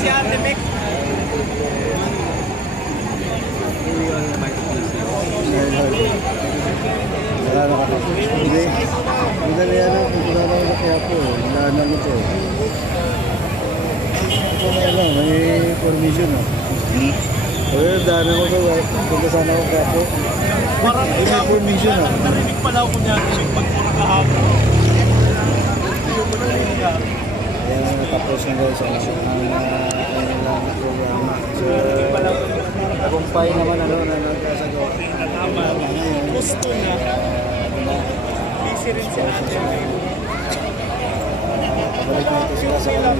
si Ate Mek. Wala na ka. Hindi. Madali yan ang wala na ako kaya po. Wala na ito. Ano, may permission ah. Pero daan ako sa punta sana ako kaya po. Parang May permission ah. narinig pala ako niya pag mura kahapon. Ayan ang natapos na guys. Ang programa. So, tagumpay naman ano na nagkasagawa. Tama. Gusto na. Busy rin si Ate Mek. Pabalik natin sila sa kanilang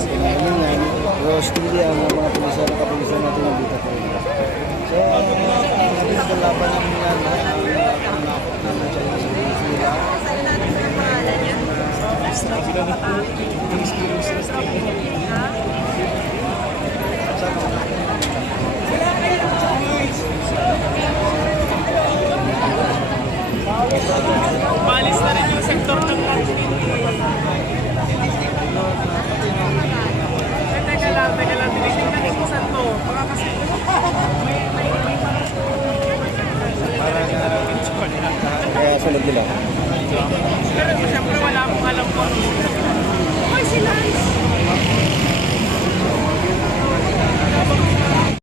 pinangalingan. Pero still ang mga pulisan na kapulisan natin nandito po. So, ang laban namin yan na nakakot na nandiyan na sa pulis nila. Malis na rin yung sektor ng kantin. Teka lang. Tinitingnan ko kung saan to. Baka kasi Kaya sunod nila. pero siyempre wala akong alam kung